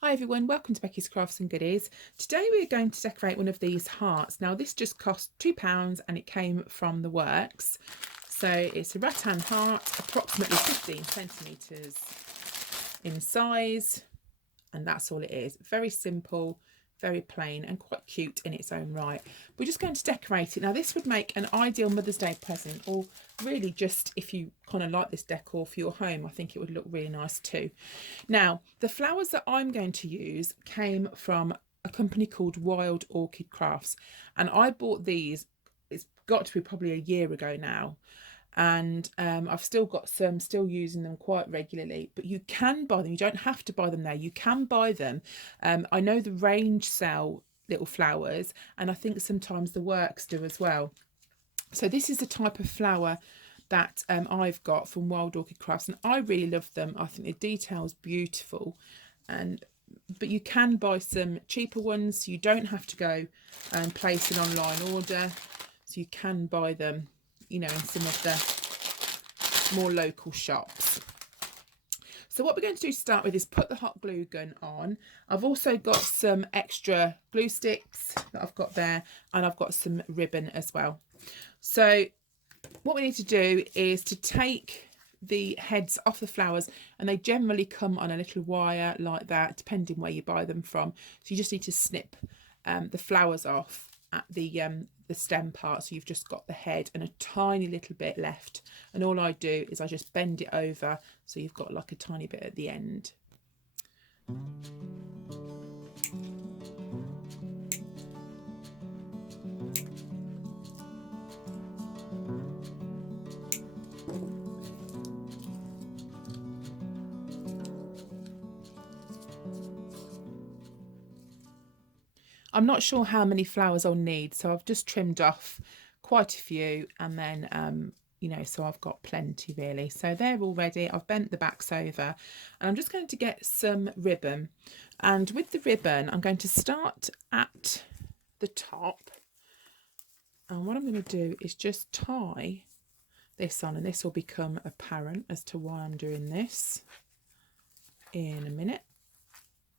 Hi everyone, welcome to Becky's Crafts and Goodies. Today we're going to decorate one of these hearts. Now this just cost £2 and it came from the works. So it's a rattan heart, approximately 15 centimetres in size, and that's all it is. Very simple, very plain and quite cute in its own right. We're just going to decorate it. Now this would make an ideal Mother's Day present, or really just if you kind of like this decor for your home, I think it would look really nice too. Now the flowers that I'm going to use came from a company called Wild Orchid Crafts, and I bought these, it's got to be probably a year ago now, and I've still got some, still using them quite regularly. But you can buy them, you don't have to buy them now, you can buy them. I know the range sell little flowers, and I think sometimes the works do as well. So this is the type of flower that I've got from Wild Orchid Crafts, and I really love them. I think the detail's beautiful, but you can buy some cheaper ones. You don't have to go and place an online order, so you can buy them, you know, in some of the more local shops. So what we're going to do to start with is put the hot glue gun on. I've also got some extra glue sticks that I've got there, and I've got some ribbon as well. So what we need to do is to take the heads off the flowers, and they generally come on a little wire like that, depending where you buy them from. So you just need to snip the flowers off at the stem part, so you've just got the head and a tiny little bit left, and all I do is I just bend it over so you've got like a tiny bit at the end. I'm not sure how many flowers I'll need, so I've just trimmed off quite a few, and then you know, so I've got plenty really. So they're all ready. I've bent the backs over, and I'm just going to get some ribbon, and with the ribbon I'm going to start at the top, and what I'm going to do is just tie this on, and this will become apparent as to why I'm doing this in a minute.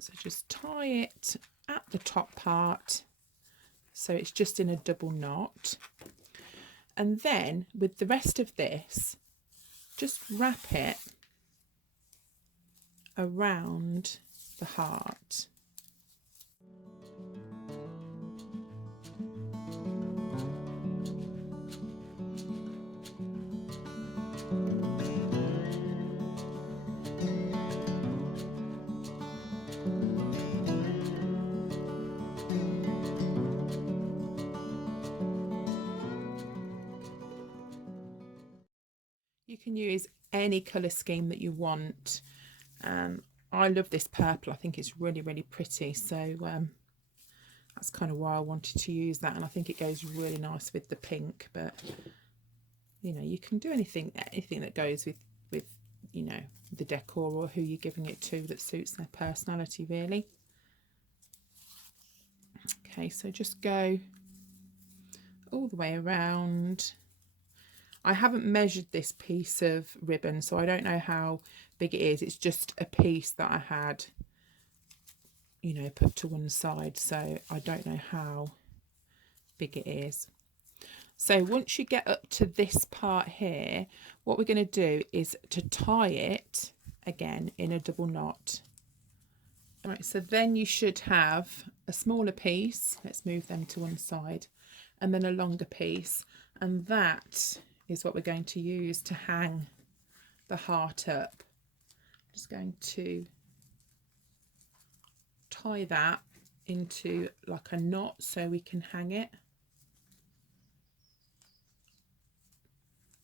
So just tie it at the top part, so it's just in a double knot, and then with the rest of this just wrap it around the heart. You can use any colour scheme that you want. I love this purple. I think it's really, really pretty. So that's kind of why I wanted to use that. And I think it goes really nice with the pink. But, you know, you can do anything that goes with, you know, the decor or who you're giving it to that suits their personality, really. Okay, so just go all the way around. I haven't measured this piece of ribbon, so I don't know how big it is. It's just a piece that I had, you know, put to one side, so I don't know how big it is. So once you get up to this part here, what we're going to do is to tie it again in a double knot. All right, so then you should have a smaller piece. Let's move them to one side, and then a longer piece, and that is what we're going to use to hang the heart up. I'm just going to tie that into like a knot so we can hang it.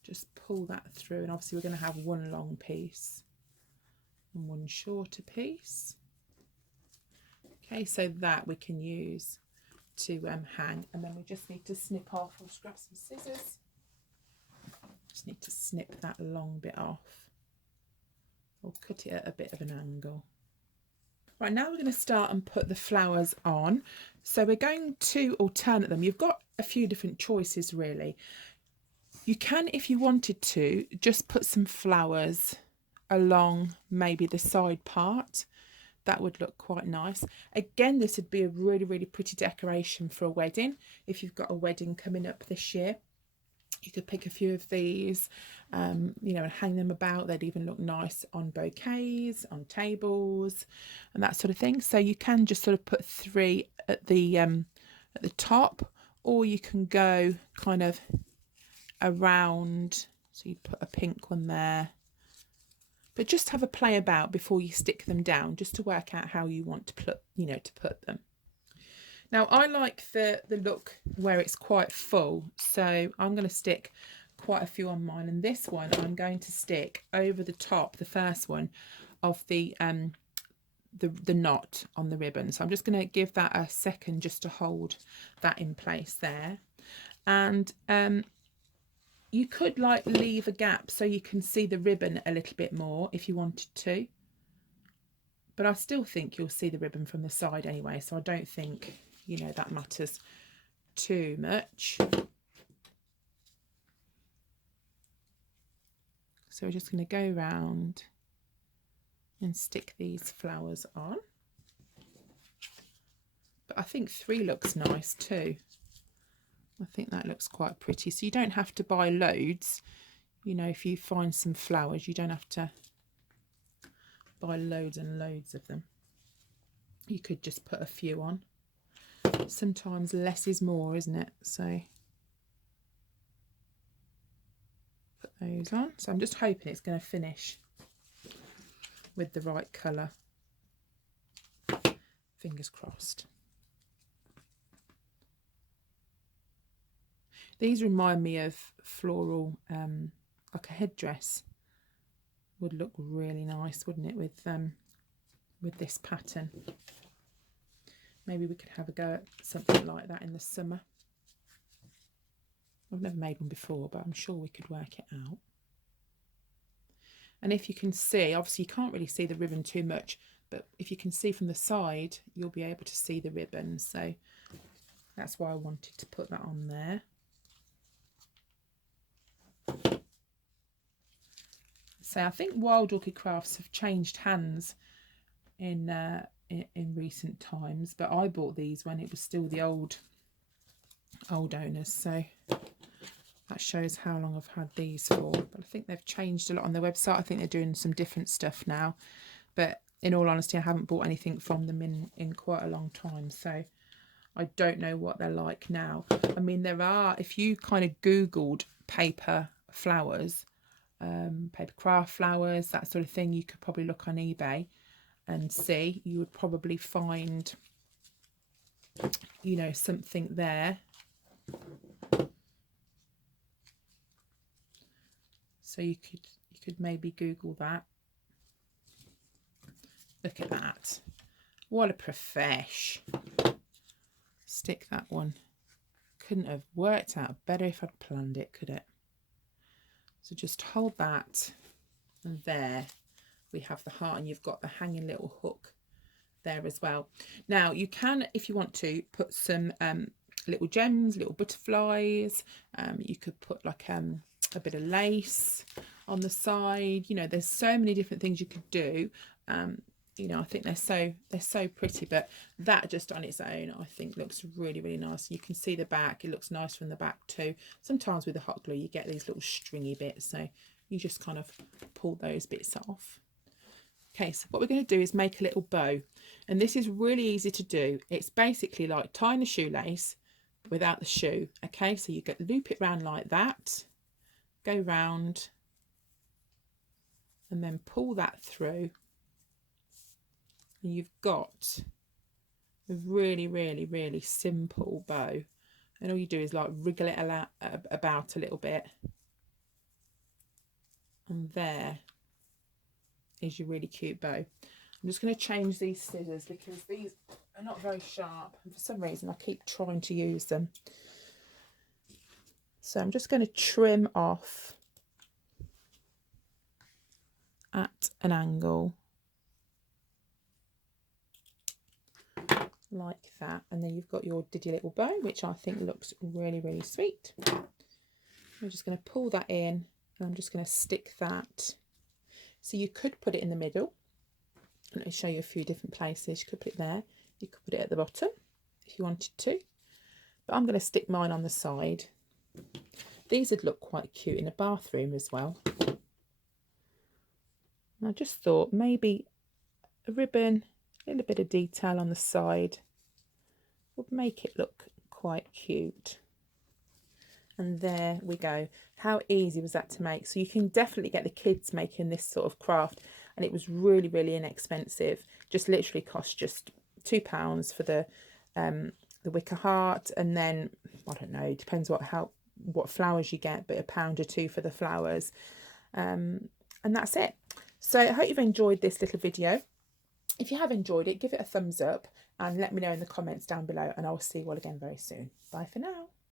Just pull that through, and obviously we're going to have one long piece and one shorter piece. Okay, so that we can use to hang, and then we just need to snip off. I'll just grab some scissors. Just need to snip that long bit off, or cut it at a bit of an angle. Right, now we're going to start and put the flowers on. So we're going to alternate them. You've got a few different choices really. You can, if you wanted to, just put some flowers along maybe the side part. that would look quite nice. Again, this would be a really, really pretty decoration for a wedding. If you've got a wedding coming up this year, you could pick a few of these, you know, and hang them about. They'd even look nice on bouquets, on tables, and that sort of thing. So you can just sort of put 3 at the top, or you can go kind of around. So you put a pink one there. But just have a play about before you stick them down, just to work out how you want to put, you know, to put them. Now I like the look where it's quite full, so I'm going to stick quite a few on mine, and this one I'm going to stick over the top, the first one, of the knot on the ribbon. So I'm just going to give that a second just to hold that in place there. And you could like leave a gap so you can see the ribbon a little bit more if you wanted to, but I still think you'll see the ribbon from the side anyway, so I don't think, you know, that matters too much. So we're just going to go round and stick these flowers on. But I think 3 looks nice too. I think that looks quite pretty. So you don't have to buy loads. You know, if you find some flowers, you don't have to buy loads and loads of them. You could just put a few on. Sometimes less is more, isn't it? So put those on. So I'm just hoping it's going to finish with the right colour. Fingers crossed. These remind me of floral, like a headdress. Would look really nice, wouldn't it, with this pattern? Maybe we could have a go at something like that in the summer. I've never made one before, but I'm sure we could work it out. And if you can see, obviously you can't really see the ribbon too much, but if you can see from the side, you'll be able to see the ribbon. So that's why I wanted to put that on there. So I think Wild Orchid Crafts have changed hands in recent times, but I bought these when it was still the old owners, so that shows how long I've had these for. But I think they've changed a lot on their website. I think they're doing some different stuff now, but in all honesty I haven't bought anything from them in quite a long time, so I don't know what they're like now. I mean, there are, if you kind of googled paper flowers, paper craft flowers, that sort of thing, you could probably look on eBay and see. You would probably find, you know, something there. So you could maybe Google that. Look at that, what a profesh. Stick that one. Couldn't have worked out better if I'd planned it, could it? So just hold that, and there we have the heart, and you've got the hanging little hook there as well. Now you can, if you want to, put some little gems, little butterflies. You could put like a bit of lace on the side. You know, there's so many different things you could do. You know, I think they're so pretty, but that just on its own I think looks really, really nice. You can see the back, it looks nice from the back too. Sometimes with the hot glue you get these little stringy bits, so you just kind of pull those bits off. Okay, so what we're going to do is make a little bow, and this is really easy to do. It's basically like tying a shoelace without the shoe. Okay, so you loop it round like that, go round, and then pull that through. And you've got a really, really, really simple bow, and all you do is like wriggle it about a little bit, and there is your really cute bow. I'm just going to change these scissors because these are not very sharp, and for some reason I keep trying to use them. So I'm just going to trim off at an angle like that, and then you've got your diddy little bow, which I think looks really, really sweet. I'm just going to pull that in, and I'm just going to stick that. So you could put it in the middle, Let me show you a few different places. You could put it there, you could put it at the bottom if you wanted to, but I'm going to stick mine on the side. These would look quite cute in a bathroom as well. And I just thought maybe a ribbon, a little bit of detail on the side would make it look quite cute. And there we go. How easy was that to make? So you can definitely get the kids making this sort of craft, and it was really, really inexpensive. Just literally cost just £2 for the wicker heart, and then I don't know, depends what flowers you get, but £1 or £2 for the flowers, and that's it. So I hope you've enjoyed this little video. If you have enjoyed it, give it a thumbs up and let me know in the comments down below, and I'll see you all again very soon. Bye for now.